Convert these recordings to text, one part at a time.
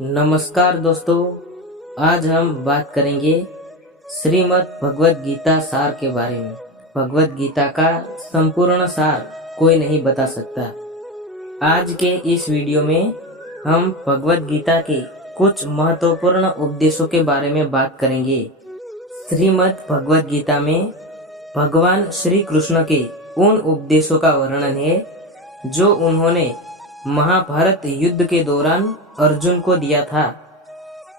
नमस्कार दोस्तों, आज हम बात करेंगे श्रीमद् भगवत गीता सार के बारे में। भगवत गीता का संपूर्ण सार कोई नहीं बता सकता। आज के इस वीडियो में हम भगवत गीता के कुछ महत्वपूर्ण उपदेशों के बारे में बात करेंगे। श्रीमद् भगवत गीता में भगवान श्री कृष्ण के उन उपदेशों का वर्णन है जो उन्होंने महाभारत युद्ध के दौरान अर्जुन को दिया था।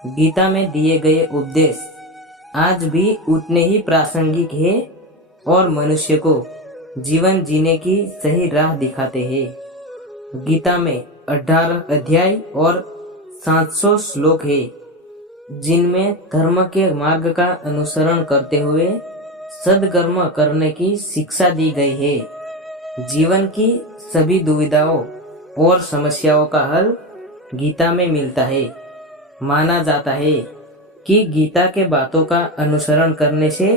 गीता में दिए गए उपदेश आज भी उतने ही प्रासंगिक है और मनुष्य को जीवन जीने की सही राह दिखाते हैं। गीता में 18 अध्याय और 700 श्लोक है जिनमें धर्म के मार्ग का अनुसरण करते हुए सद्कर्म करने की शिक्षा दी गई है। जीवन की सभी दुविधाओं और समस्याओं का हल गीता में मिलता है। माना जाता है कि गीता के बातों का अनुसरण करने से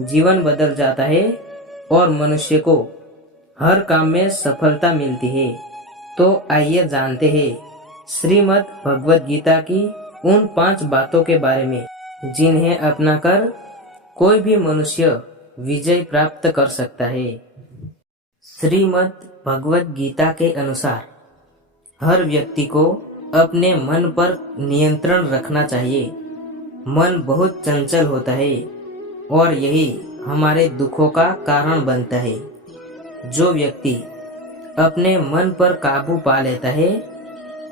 जीवन बदल जाता है और मनुष्य को हर काम में सफलता मिलती है। तो आइए जानते हैं श्रीमद् भगवत गीता की उन 5 बातों के बारे में जिन्हें अपनाकर कोई भी मनुष्य विजय प्राप्त कर सकता है। श्रीमद् भगवत गीता के अनुसार हर व्यक्ति को अपने मन पर नियंत्रण रखना चाहिए। मन बहुत चंचल होता है और यही हमारे दुखों का कारण बनता है। जो व्यक्ति अपने मन पर काबू पा लेता है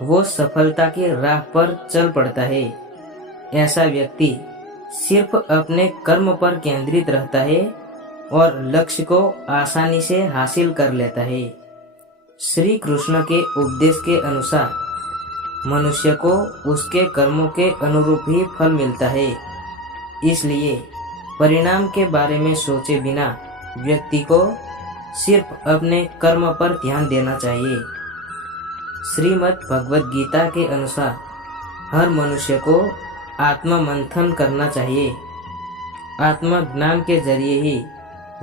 वो सफलता की राह पर चल पड़ता है। ऐसा व्यक्ति सिर्फ अपने कर्म पर केंद्रित रहता है और लक्ष्य को आसानी से हासिल कर लेता है। श्री कृष्ण के उपदेश के अनुसार मनुष्य को उसके कर्मों के अनुरूप ही फल मिलता है। इसलिए परिणाम के बारे में सोचे बिना व्यक्ति को सिर्फ अपने कर्म पर ध्यान देना चाहिए। श्रीमद् भगवत गीता के अनुसार हर मनुष्य को आत्म मंथन करना चाहिए। आत्मज्ञान के जरिए ही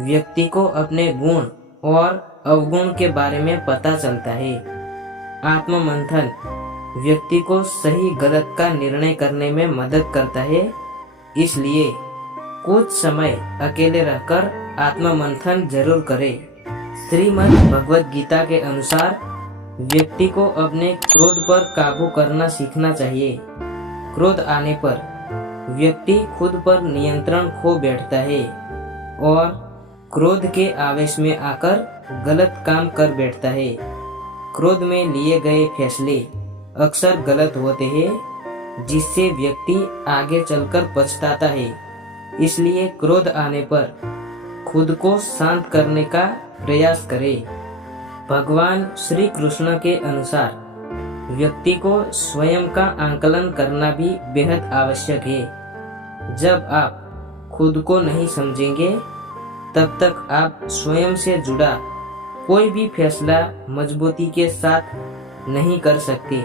व्यक्ति को अपने गुण और अवगुण के बारे में पता चलता है। आत्म मंथन व्यक्ति को सही गलत का निर्णय करने में मदद करता है। इसलिए कुछ समय अकेले रहकर आत्म मंथन जरूर करें। श्रीमद् भगवत गीता के अनुसार व्यक्ति को अपने क्रोध पर काबू करना सीखना चाहिए। क्रोध आने पर व्यक्ति खुद पर नियंत्रण खो बैठता है और क्रोध के आवेश में आकर गलत काम कर बैठता है। क्रोध में लिए गए फैसले अक्सर गलत होते हैं जिससे व्यक्ति आगे चलकर पछताता है। इसलिए क्रोध आने पर खुद को शांत करने का प्रयास करें। भगवान श्री कृष्ण के अनुसार व्यक्ति को स्वयं का आंकलन करना भी बेहद आवश्यक है। जब आप खुद को नहीं समझेंगे तब तक आप स्वयं से जुड़ा कोई भी फैसला मजबूती के साथ नहीं कर सकते।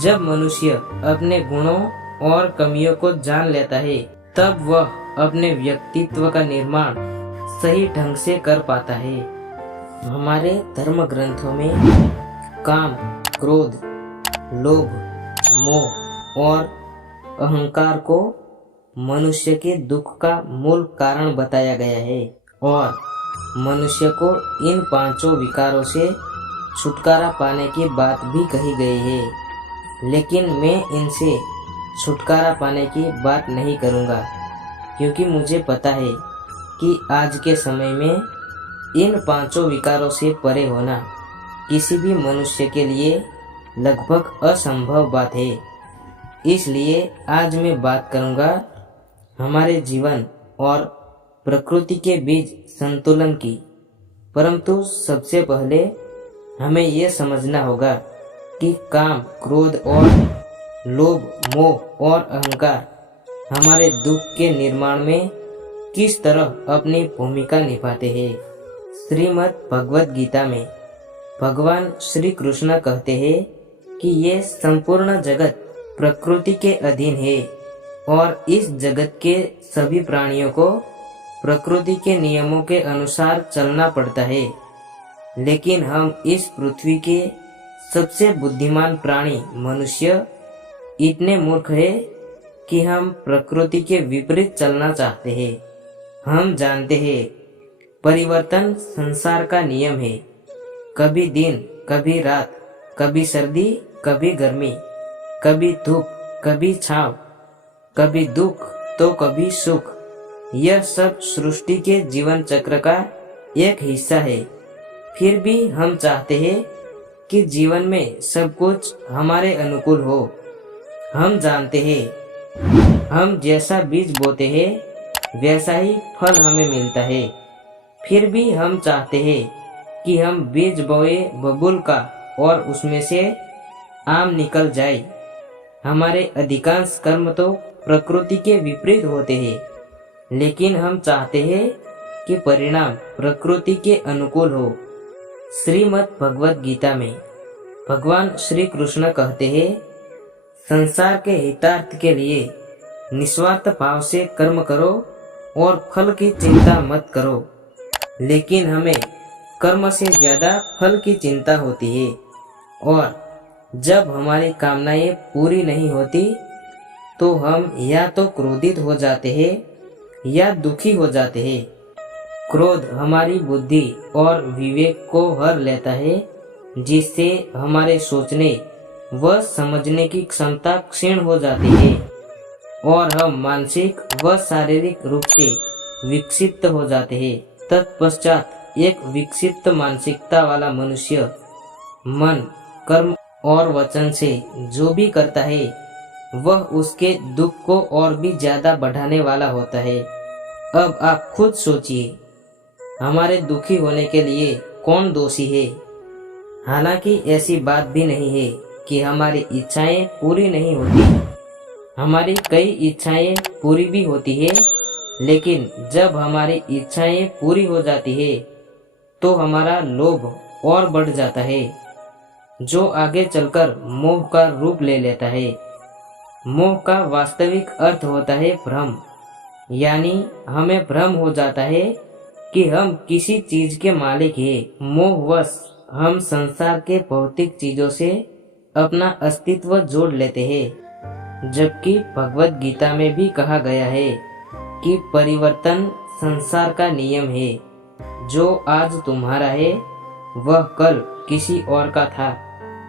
जब मनुष्य अपने गुणों और कमियों को जान लेता है तब वह अपने व्यक्तित्व का निर्माण सही ढंग से कर पाता है। हमारे धर्म ग्रंथों में काम, क्रोध, लोभ, मोह और अहंकार को मनुष्य के दुख का मूल कारण बताया गया है और मनुष्य को इन 5 विकारों से छुटकारा पाने की बात भी कही गई है। लेकिन मैं इनसे छुटकारा पाने की बात नहीं करूँगा क्योंकि मुझे पता है कि आज के समय में इन 5 विकारों से परे होना किसी भी मनुष्य के लिए लगभग असंभव बात है। इसलिए आज मैं बात करूँगा हमारे जीवन और प्रकृति के बीच संतुलन की। परंतु सबसे पहले हमें यह समझना होगा कि काम, क्रोध और लोभ, मोह और अहंकार हमारे दुख के निर्माण में किस तरह अपनी भूमिका निभाते हैं। श्रीमद् भगवत गीता में भगवान श्री कृष्ण कहते हैं कि ये संपूर्ण जगत प्रकृति के अधीन है और इस जगत के सभी प्राणियों को प्रकृति के नियमों के अनुसार चलना पड़ता है। लेकिन हम इस पृथ्वी के सबसे बुद्धिमान प्राणी मनुष्य इतने मूर्ख है कि हम प्रकृति के विपरीत चलना चाहते हैं। हम जानते हैं परिवर्तन संसार का नियम है। कभी दिन, कभी रात, कभी सर्दी, कभी गर्मी, कभी धूप, कभी छांव, कभी दुख तो कभी सुख। यह सब सृष्टि के जीवन चक्र का एक हिस्सा है। फिर भी हम चाहते हैं कि जीवन में सब कुछ हमारे अनुकूल हो। हम जानते हैं हम जैसा बीज बोते हैं वैसा ही फल हमें मिलता है। फिर भी हम चाहते हैं कि हम बीज बोए बबूल का और उसमें से आम निकल जाए। हमारे अधिकांश कर्म तो प्रकृति के विपरीत होते हैं, लेकिन हम चाहते हैं कि परिणाम प्रकृति के अनुकूल हो। श्रीमद् भगवद गीता में भगवान श्री कृष्ण कहते हैं, संसार के हितार्थ के लिए निस्वार्थ भाव से कर्म करो और फल की चिंता मत करो। लेकिन हमें कर्म से ज्यादा फल की चिंता होती है, और जब हमारी कामनाएं पूरी नहीं होती तो हम या तो क्रोधित हो जाते हैं या दुखी हो जाते हैं। क्रोध हमारी बुद्धि और विवेक को हर लेता है, जिससे हमारे सोचने व समझने की क्षमता क्षीण हो जाती है और हम मानसिक व शारीरिक रूप से विक्षिप्त हो जाते हैं। तत्पश्चात एक विक्षिप्त मानसिकता वाला मनुष्य मन, कर्म और वचन से जो भी करता है वह उसके दुख को और भी ज्यादा बढ़ाने वाला होता है। अब आप खुद सोचिए, हमारे दुखी होने के लिए कौन दोषी है? हालांकि ऐसी बात भी नहीं है कि हमारी इच्छाएं पूरी नहीं होती। हमारी कई इच्छाएं पूरी भी होती है, लेकिन जब हमारी इच्छाएं पूरी हो जाती है तो हमारा लोभ और बढ़ जाता है, जो आगे चलकर मोह का रूप ले लेता है। मोह का वास्तविक अर्थ होता है भ्रम, यानी हमें भ्रम हो जाता है कि हम किसी चीज के मालिक हैं। मोहवश हम संसार के भौतिक चीजों से अपना अस्तित्व जोड़ लेते हैं, जबकि भगवद गीता में भी कहा गया है कि परिवर्तन संसार का नियम है। जो आज तुम्हारा है वह कल किसी और का था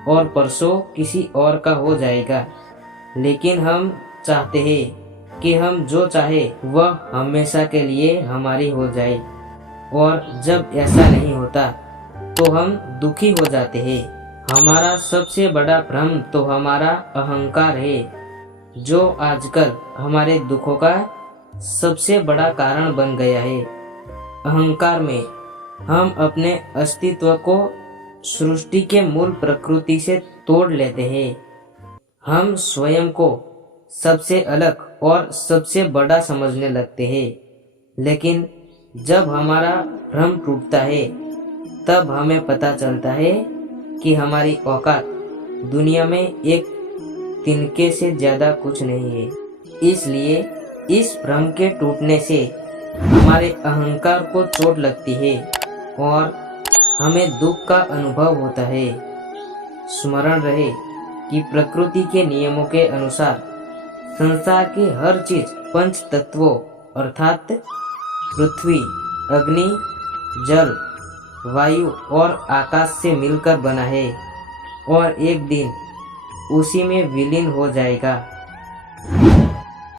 और परसों किसी और का हो जाएगा। लेकिन हम चाहते हैं कि हम जो चाहे वह हमेशा के लिए हमारी हो जाए, और जब ऐसा नहीं होता तो हम दुखी हो जाते हैं। हमारा सबसे बड़ा भ्रम तो हमारा अहंकार है, जो आजकल हमारे दुखों का सबसे बड़ा कारण बन गया है। अहंकार में हम अपने अस्तित्व को सृष्टि के मूल प्रकृति से तोड़ लेते हैं। हम स्वयं को सबसे अलग और सबसे बड़ा समझने लगते हैं, लेकिन जब हमारा भ्रम टूटता है तब हमें पता चलता है कि हमारी औकात दुनिया में एक तिनके से ज्यादा कुछ नहीं है। इसलिए इस भ्रम के टूटने से हमारे अहंकार को चोट लगती है और हमें दुख का अनुभव होता है। स्मरण रहे कि प्रकृति के नियमों के अनुसार संसार की हर चीज पंच तत्वों अर्थात पृथ्वी, अग्नि, जल, वायु और आकाश से मिलकर बना है और एक दिन उसी में विलीन हो जाएगा।